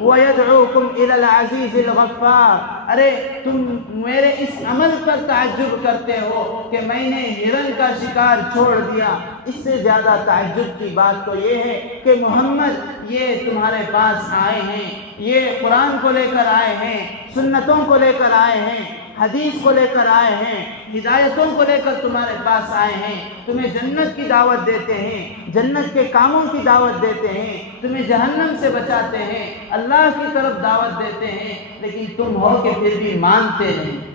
ويدعوكم إلى العزيز الغفار۔ ارے تم میرے اس عمل پر تعجب کرتے ہو کہ میں نے ہرن کا شکار چھوڑ دیا، اس سے زیادہ تعجب کی بات تو یہ ہے کہ محمد یہ تمہارے پاس آئے ہیں، یہ قرآن کو لے کر آئے ہیں، سنتوں کو لے کر آئے ہیں، حدیث کو لے کر آئے ہیں، ہدایتوں کو لے کر تمہارے پاس آئے ہیں، تمہیں جنت کی دعوت دیتے ہیں، جنت کے کاموں کی دعوت دیتے ہیں، تمہیں جہنم سے بچاتے ہیں، اللہ کی طرف دعوت دیتے ہیں، لیکن تم ہو کہ پھر بھی مانتے نہیں۔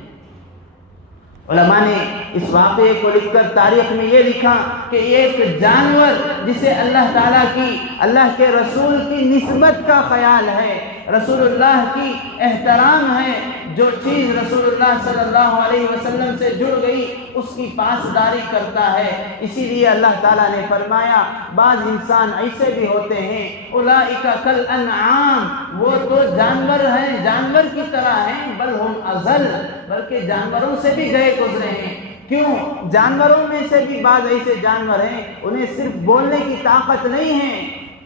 علماء نے اس واقعے کو لکھ کر تاریخ میں یہ لکھا کہ ایک جانور جسے اللہ تعالیٰ کی، اللہ کے رسول کی نسبت کا خیال ہے، رسول اللہ کی احترام ہے، جو چیز رسول اللہ صلی اللہ علیہ وسلم سے جڑ گئی اس کی پاسداری کرتا ہے۔ اسی لیے اللہ تعالیٰ نے فرمایا بعض انسان ایسے بھی ہوتے ہیں، اولئک کالانعام، وہ تو جانور ہیں، جانور کی طرح ہیں، بل ہم اضل، بلکہ جانوروں سے بھی گئے گزرے ہیں۔ کیوں؟ جانوروں میں سے بھی بعض ایسے جانور ہیں انہیں صرف بولنے کی طاقت نہیں ہے،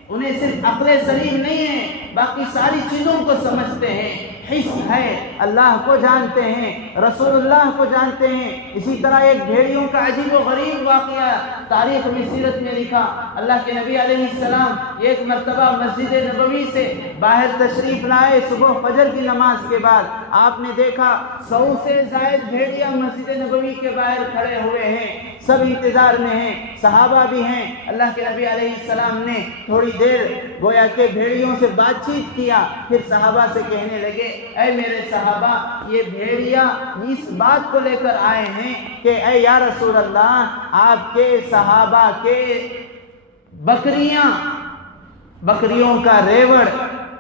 انہیں صرف عقل سلیم نہیں ہے، باقی ساری چیزوں کو سمجھتے ہیں، حس ہے، اللہ کو جانتے ہیں، رسول اللہ کو جانتے ہیں۔ اسی طرح ایک بھیڑیوں کا عجیب و غریب واقعہ تاریخ میں، سیرت میں لکھا۔ اللہ کے نبی علیہ السلام ایک مرتبہ مسجد نبوی سے باہر تشریف لائے، صبح فجر کی نماز کے بعد آپ نے دیکھا 100 سے زائد بھیڑیاں مسجد نبوی کے باہر کھڑے ہوئے ہیں، سب انتظار میں ہیں، صحابہ بھی ہیں۔ اللہ کے نبی علیہ السلام نے تھوڑی دیر گویا کہ بھیڑیوں سے بات چیت کیا، پھر صحابہ سے کہنے لگے اے میرے صحابہ، یہ بھیڑیا اس بات کو لے کر آئے ہیں کہ اے یا رسول اللہ، آپ کے صحابہ کے بکریوں کا ریوڑ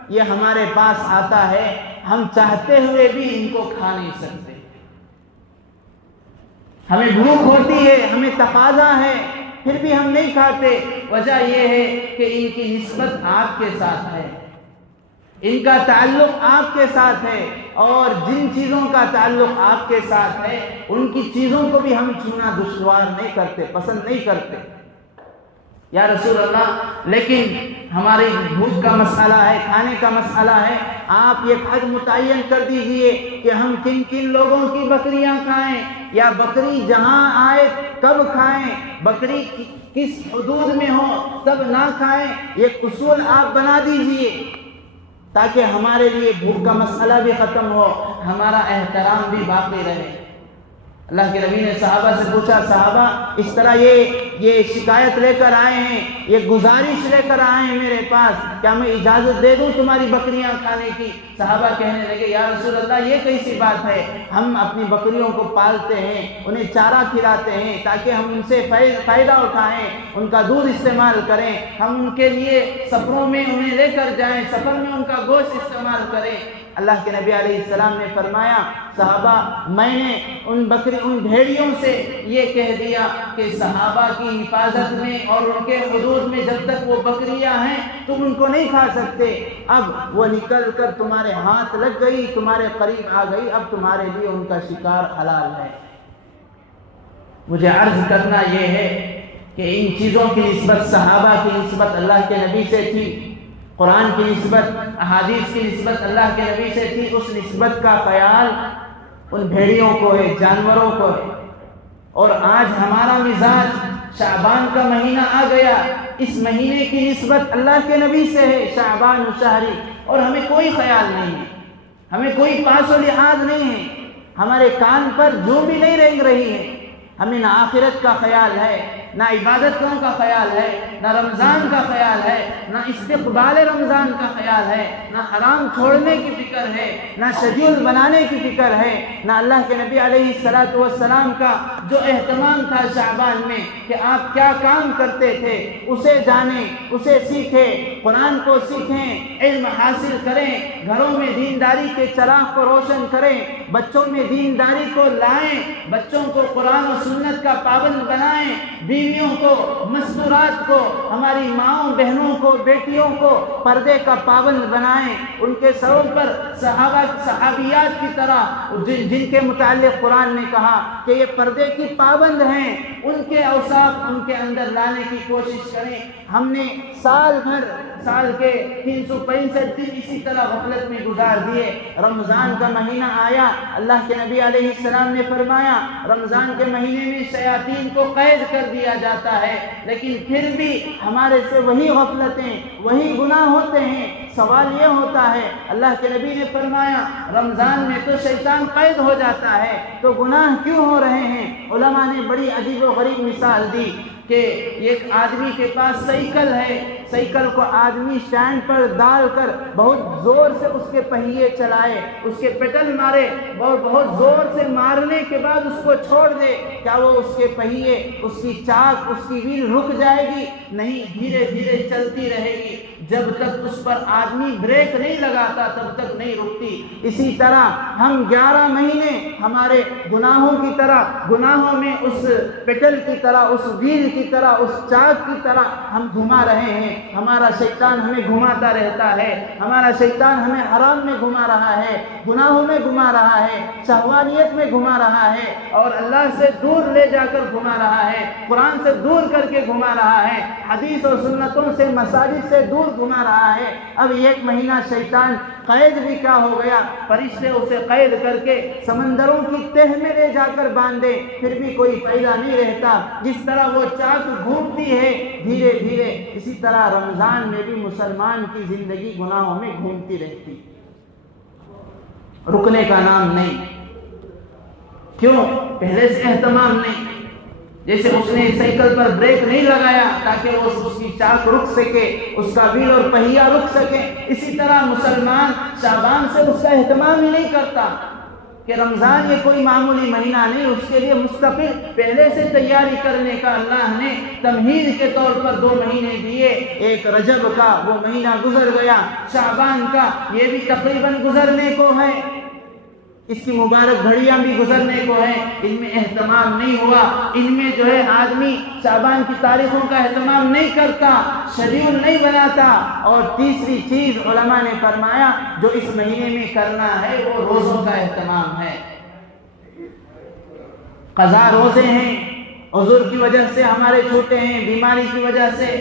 یہ ہمارے پاس آتا ہے، ہم چاہتے ہوئے بھی ان کو کھا نہیں سکتے، ہمیں بھوک ہوتی ہے، ہمیں تقاضا ہے، پھر بھی ہم نہیں کھاتے۔ وجہ یہ ہے کہ ان کی نسبت آپ کے ساتھ ہے، ان کا تعلق آپ کے ساتھ ہے، اور جن چیزوں کا تعلق آپ کے ساتھ ہے ان کی چیزوں کو بھی ہم چھونا دشوار نہیں کرتے، پسند نہیں کرتے۔ یا رسول اللہ، لیکن ہماری بھوک کا مسئلہ ہے، کھانے کا مسئلہ ہے، آپ یہ حد متعین کر دیجئے کہ ہم کن کن لوگوں کی بکریاں کھائیں، یا بکری جہاں آئے کب کھائیں، بکری کس حدود میں ہو تب نہ کھائیں، یہ اصول آپ بنا دیجئے تاکہ ہمارے لیے بھوک کا مسئلہ بھی ختم ہو، ہمارا احترام بھی باقی رہے۔ اللہ کے نبی نے صحابہ سے پوچھا، صحابہ اس طرح یہ شکایت لے کر آئے ہیں، یہ گزارش لے کر آئے ہیں میرے پاس، کیا میں اجازت دے دوں تمہاری بکریاں کھانے کی؟ صحابہ کہنے لگے یا رسول اللہ یہ کیسی بات ہے، ہم اپنی بکریوں کو پالتے ہیں، انہیں چارہ کھلاتے ہیں تاکہ ہم ان سے فائدہ اٹھائیں، ان کا دودھ استعمال کریں، ہم ان کے لیے سفروں میں انہیں لے کر جائیں، سفر میں ان کا گوشت استعمال کریں۔ اللہ کے نبی علیہ السلام نے فرمایا صحابہ، میں نے ان بھیڑیوں سے یہ کہہ دیا کہ صحابہ کی حفاظت میں اور ان کے حدود میں جب تک وہ بکریاں ہیں تم ان کو نہیں کھا سکتے، اب وہ نکل کر تمہارے ہاتھ لگ گئی، تمہارے قریب آ گئی، اب تمہارے لیے ان کا شکار حلال ہے۔ مجھے عرض کرنا یہ ہے کہ ان چیزوں کی نسبت، صحابہ کی نسبت اللہ کے نبی سے تھی، قرآن کی نسبت، احادیث کی نسبت اللہ کے نبی سے تھی، اس نسبت کا خیال ان بھیڑیوں کو ہے، جانوروں کو ہے۔ اور آج ہمارا مزاج، شعبان کا مہینہ آ گیا، اس مہینے کی نسبت اللہ کے نبی سے ہے، شعبان و شہری، اور ہمیں کوئی خیال نہیں ہے، ہمیں کوئی پاس و لحاظ نہیں ہے، ہمارے کان پر جو بھی نہیں رینگ رہی ہے، ہمیں نہ آخرت کا خیال ہے، نہ عبادتوں کا خیال ہے، نہ رمضان کا خیال ہے، نہ استقبال رمضان کا خیال ہے، نہ حرام چھوڑنے کی فکر ہے، نہ شیڈول بنانے کی فکر ہے، نہ اللہ کے نبی علیہ السلام کا جو اہتمام تھا شعبان میں کہ آپ کیا کام کرتے تھے اسے جانیں، اسے سیکھیں، قرآن کو سیکھیں، علم حاصل کریں، گھروں میں دینداری کے چراغ کو روشن کریں، بچوں میں دینداری کو لائیں، بچوں کو قرآن و سنت کا پابند بنائیں، بیویوں کو، مستورات کو، ہماری ماؤں بہنوں کو، بیٹیوں کو پردے کا پابند بنائیں، ان کے سروں پر صحابیات کی طرح جن کے متعلق قرآن نے کہا کہ یہ پردے کی پابند ہیں، ان کے اوصاف ان کے اندر لانے کی کوشش کریں۔ ہم نے سال کے 365 دن اسی طرح غفلت میں گزار دیے۔ رمضان کا مہینہ آیا، اللہ کے نبی علیہ السلام نے فرمایا رمضان کے مہینے میں شیاطین کو قید کر دیا جاتا ہے، لیکن پھر بھی ہمارے سے وہی غفلتیں، وہی گناہ ہوتے ہیں۔ سوال یہ ہوتا ہے، اللہ کے نبی نے فرمایا رمضان میں تو شیطان قید ہو جاتا ہے، تو گناہ کیوں ہو رہے ہیں؟ علماء نے بڑی عجیب و غریب مثال دی کہ ایک آدمی کے پاس سائیکل ہے، سائیکل کو آدمی سٹینڈ پر ڈال کر بہت زور سے اس کے پہیے چلائے، اس کے پیڈل مارے اور بہت زور سے مارنے کے بعد اس کو چھوڑ دے، کیا وہ اس کے پہیے، اس کی چاک، اس کی ویل رک جائے گی؟ نہیں، دھیرے دھیرے چلتی رہے گی، جب تک اس پر آدمی بریک نہیں لگاتا تب تک نہیں رکتی۔ اسی طرح ہم 11 مہینے ہمارے گناہوں کی طرح، گناہوں میں اس پیڈل کی طرح، اس ویل کی طرح، اس چاک کی طرح ہم گھما رہے ہیں۔ ہمارا شیطان ہمیں گھماتا رہتا ہے، ہمارا شیطان ہمیں حرام میں گھما رہا ہے، گناہوں میں گھما رہا ہے، شہوانیت میں گھما رہا ہے، اور اللہ سے دور لے جا کر گھما رہا ہے، قرآن سے دور کر کے گھما رہا ہے، حدیث اور سنتوں سے، مساجد سے دور گھما رہا ہے۔ اب ایک مہینہ شیطان قید بھی کیا ہو گیا، فرشتے اسے قید کر کے سمندروں کی تہ میں لے جا کر باندھے، پھر بھی کوئی فائدہ نہیں رہتا۔ جس طرح وہ چاک گھومتی ہے دھیرے دھیرے، اسی طرح رمضان میں بھی مسلمان کی زندگی گناہوں میں گھومتی رہتی، رکنے کا نام نہیں۔ کیوں؟ پہلے سے اہتمام نہیں۔ جیسے اس نے سائیکل پر بریک نہیں لگایا تاکہ وہ اس کی چاک رک سکے، اس کا ویل اور پہیہ رک سکے، اسی طرح مسلمان شعبان سے اس کا اہتمام ہی نہیں کرتا کہ رمضان یہ کوئی معمولی مہینہ نہیں، اس کے لیے مستقل پہلے سے تیاری کرنے کا اللہ نے تمہید کے طور پر 2 مہینے دیے۔ ایک رجب کا وہ مہینہ گزر گیا، شعبان کا یہ بھی تقریباً گزرنے کو ہے، اس کی مبارک گھڑیاں بھی گزرنے کو ہیں، ان میں اہتمام نہیں ہوا، ان میں جو ہے آدمی شعبان کی تاریخوں کا اہتمام نہیں کرتا، شیڈیول نہیں بناتا۔ اور تیسری چیز علماء نے فرمایا جو اس مہینے میں کرنا ہے وہ روزوں کا اہتمام ہے۔ قضا روزے ہیں، عذر کی وجہ سے ہمارے چھوٹے ہیں، بیماری کی وجہ سے،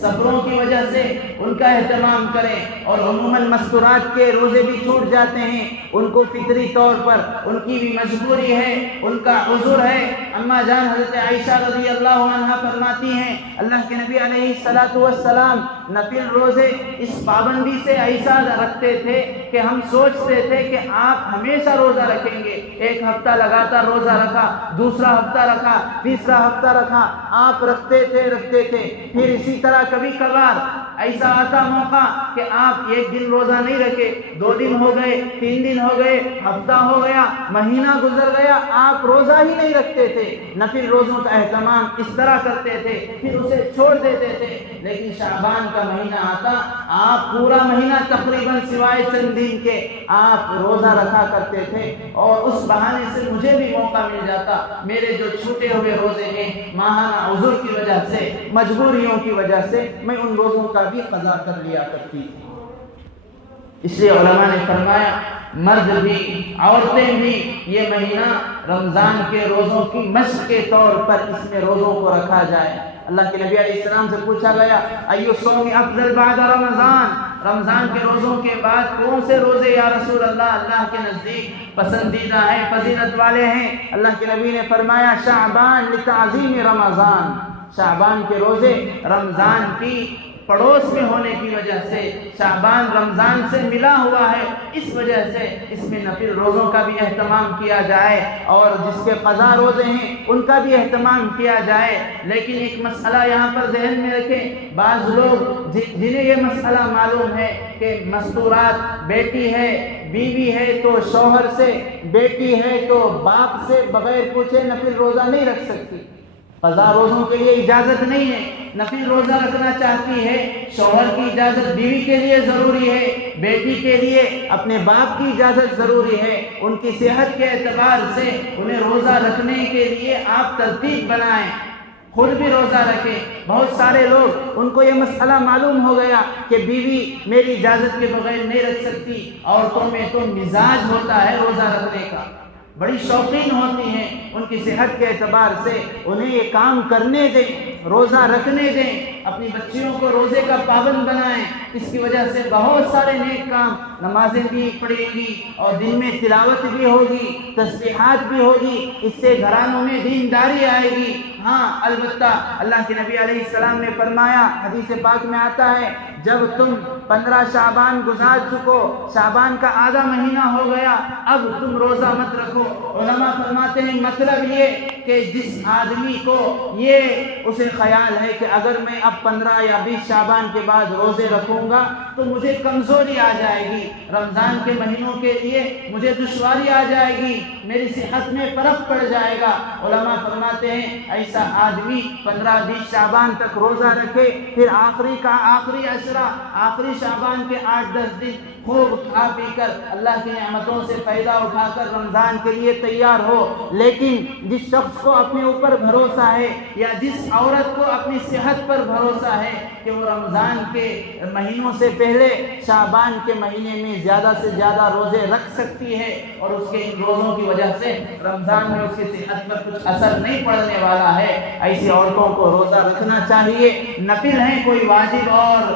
سفروں کی وجہ سے، ان کا اہتمام کریں۔ اور عموماً مستورات کے روزے بھی چھوٹ جاتے ہیں، ان کو فطری طور پر ان کی بھی مجبوری ہے، ان کا عذر ہے۔ اما جان حضرت عائشہ رضی اللہ عنہا فرماتی ہیں اللہ کے نبی علیہ السلام نفل روزے اس پابندی سے ایسا رکھتے تھے کہ ہم سوچتے تھے کہ آپ ہمیشہ روزہ رکھیں گے۔ ایک ہفتہ لگاتار روزہ رکھا، دوسرا ہفتہ رکھا، تیسرا ہفتہ رکھا، آپ رکھتے تھے۔ پھر اسی طرح کبھی کبھار ایسا آتا موقع کہ آپ 1 دن روزہ نہیں رکھے، 2 دن ہو گئے، 3 دن ہو گئے، ہفتہ ہو گیا، مہینہ گزر گیا، آپ روزہ ہی نہیں رکھتے تھے۔ نفل روزوں کا اہتمام اس طرح کرتے تھے، پھر اسے چھوڑ دیتے تھے۔ لیکن شعبان کا مہینہ آتا، آپ پورا مہینہ تقریباً سوائے چند دن کے آپ روزہ رکھا کرتے تھے، اور اس بہانے سے مجھے بھی موقع مل جاتا، میرے جو چھوٹے ہوئے روزے ہیں ماہانہ عذر کی وجہ سے، مجبوریوں کی وجہ سے، میں ان روزوں کا بھی قضا کر لیا کرتی تھی۔ اس لیے علماء نے فرمایا مرد بھی عورتیں بھی یہ مہینہ رمضان کے روزوں کی مشق کے طور پر اس میں روزوں کو رکھا جائے۔ اللہ کے نبی علیہ السلام سے پوچھا گیا ایو الصوم افضل بعد رمضان، رمضان کے روزوں کے بعد کون سے روزے یا رسول اللہ اللہ کے نزدیک پسندیدہ ہیں، فضیلت والے ہیں؟ اللہ کے نبی نے فرمایا شعبان لتعظیم رمضان، شعبان کے روزے رمضان کی پڑوس میں ہونے کی وجہ سے، شعبان رمضان سے ملا ہوا ہے، اس وجہ سے اس میں نفل روزوں کا بھی اہتمام کیا جائے، اور جس کے قضا روزے ہیں ان کا بھی اہتمام کیا جائے۔ لیکن ایک مسئلہ یہاں پر ذہن میں رکھیں، بعض لوگ جنہیں یہ مسئلہ معلوم ہے کہ مستورات بیٹی ہے، بیوی ہے تو شوہر سے، بیٹی ہے تو باپ سے بغیر پوچھے نفل روزہ نہیں رکھ سکتی، قضا روزوں کے لیے اجازت نہیں ہے، نفل روزہ رکھنا چاہتی ہے، شوہر کی اجازت بیوی کے لیے ضروری ہے، بیٹی کے لیے اپنے باپ کی اجازت ضروری ہے، ان کی صحت کے اعتبار سے انہیں روزہ رکھنے کے لیے آپ ترتیب بنائیں، خود بھی روزہ رکھیں۔ بہت سارے لوگ ان کو یہ مسئلہ معلوم ہو گیا کہ بیوی میری اجازت کے بغیر نہیں رکھ سکتی، عورتوں میں تو مزاج ہوتا ہے روزہ رکھنے کا، بڑی شوقین ہوتی ہیں، ان کی صحت کے اعتبار سے انہیں یہ کام کرنے دیں، روزہ رکھنے دیں۔ اپنی بچیوں کو روزے کا پابند بنائیں. اس کی وجہ سے بہت سارے نیک کام، نمازیں بھی پڑھیں گی اور دن میں تلاوت بھی ہوگی، تسبیحات بھی ہوگی، اس سے گھرانوں میں دینداری آئے گی. ہاں البتہ اللہ کے نبی علیہ السلام نے فرمایا، حدیث پاک میں آتا ہے، جب تم 15 شعبان گزار چکو، شعبان کا آدھا مہینہ ہو گیا، اب تم روزہ مت رکھو. علماء فرماتے ہیں مطلب یہ کہ جس آدمی کو یہ اسے خیال ہے کہ اگر میں اب 15 یا 20 شعبان کے بعد روزے رکھوں گا تو مجھے کمزوری آ جائے گی، رمضان کے مہینوں کے لیے مجھے دشواری آ جائے گی، میری صحت میں فرق پڑ جائے گا. علماء فرماتے ہیں ایسا آدمی 15-20 شعبان تک روزہ رکھے، پھر آخری عشرہ، آخری شعبان کے 8-10 دن خوب کھا پی کر اللہ کی نعمتوں سے فائدہ اٹھا کر رمضان کے لیے تیار ہو. لیکن جس شخص کو اپنے اوپر بھروسہ ہے یا جس عورت کو اپنی صحت پر بھروسہ ہے کہ وہ رمضان کے مہینوں سے پہلے شعبان کے مہینے میں زیادہ سے زیادہ روزے رکھ سکتی ہے اور اس کے ان روزوں کی وجہ سے رمضان میں اس کی صحت پر کچھ اثر نہیں پڑنے والا ہے، ایسی عورتوں کو روزہ رکھنا چاہیے. نفل ہیں، کوئی واجب اور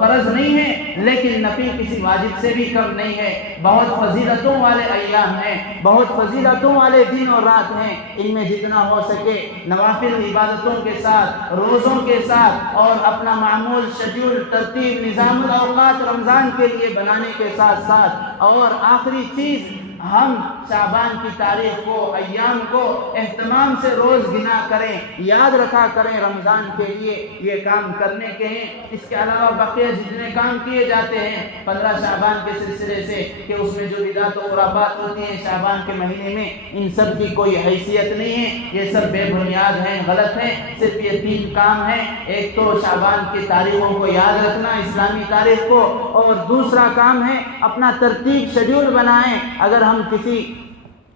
فرض نہیں ہے، لیکن نفل کسی واجب سے بھی کم نہیں ہے. بہت فضیلتوں والے ایام ہیں، بہت فضیلتوں والے دن اور رات ہیں. ان میں جتنا ہو سکے نوافل عبادتوں کے ساتھ، روزوں کے ساتھ اور اپنا معمول شیڈول ترتیب نظام الاوقات رمضان کے لیے بنانے کے ساتھ ساتھ، اور آخری چیز ہم شعبان کی تاریخ کو، ایام کو اہتمام سے روز گنا کریں، یاد رکھا کریں رمضان کے لیے یہ کام کرنے کے ہیں. اس کے علاوہ بقیہ جتنے کام کیے جاتے ہیں 15 شعبان کے سلسلے سے کہ اس میں جو بدعت و خرافات ہوتی ہیں شعبان کے مہینے میں، ان سب کی کوئی حیثیت نہیں ہے، یہ سب بے بنیاد ہیں، غلط ہیں. صرف یہ 3 کام ہیں، ایک تو شعبان کی تاریخوں کو یاد رکھنا، اسلامی تاریخ کو، اور دوسرا کام ہے اپنا ترتیب شیڈول بنائیں. اگر ہم کسی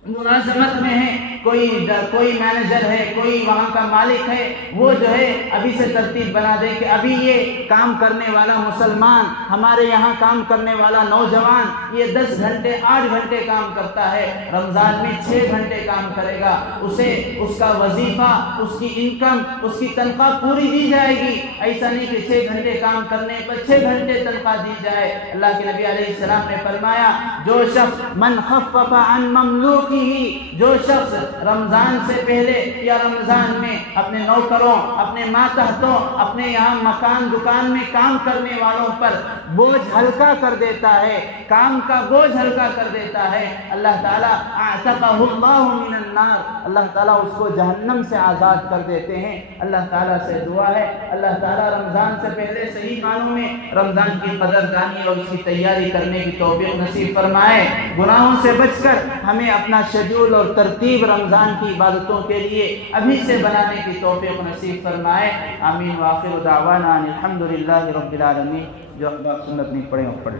ملازمت میں ہیں، کوئی مینیجر ہے، کوئی وہاں کا مالک ہے، وہ جو ہے ابھی سے ترتیب بنا دے کہ ابھی یہ کام کرنے والا مسلمان، ہمارے یہاں کام کرنے والا نوجوان یہ 10 گھنٹے 8 گھنٹے کام کرتا ہے، رمضان میں 6 گھنٹے کام کرے گا، اسے اس کا وظیفہ، اس کی انکم، اس کی تنخواہ پوری دی جائے گی. ایسا نہیں کہ 6 گھنٹے کام کرنے پر 6 گھنٹے تنخواہ دی جائے. اللہ کے نبی علیہ السلام نے فرمایا، جو شخص من خفف عن مملوک ہی، جو شخص رمضان سے پہلے یا رمضان میں اپنے نوکروں، اپنے ماتحتوں، اپنے یہاں مکان دکان میں کام کرنے والوں پر بوجھ ہلکا کر دیتا ہے، کام کا بوجھ ہلکا کر دیتا ہے، اللہ تعالیٰ اعتقہ اللہ من النار، اللہ تعالیٰ اس کو جہنم سے آزاد کر دیتے ہیں. اللہ تعالیٰ سے دعا ہے اللہ تعالیٰ رمضان سے پہلے صحیح معنوں میں رمضان کی قدردانی اور اس کی تیاری کرنے کی توفیق نصیب فرمائے. گناہوں سے بچ کر ہمیں اپنا شیڈول اور ترتیب رمضان کی عبادتوں کے لیے ابھی سے بنانے کی توفیق نصیب فرمائے. آمین. وآخر دعوانا الحمدللہ رب العالمین. جو احباب سنت نہیں پڑھے وہ پڑھے.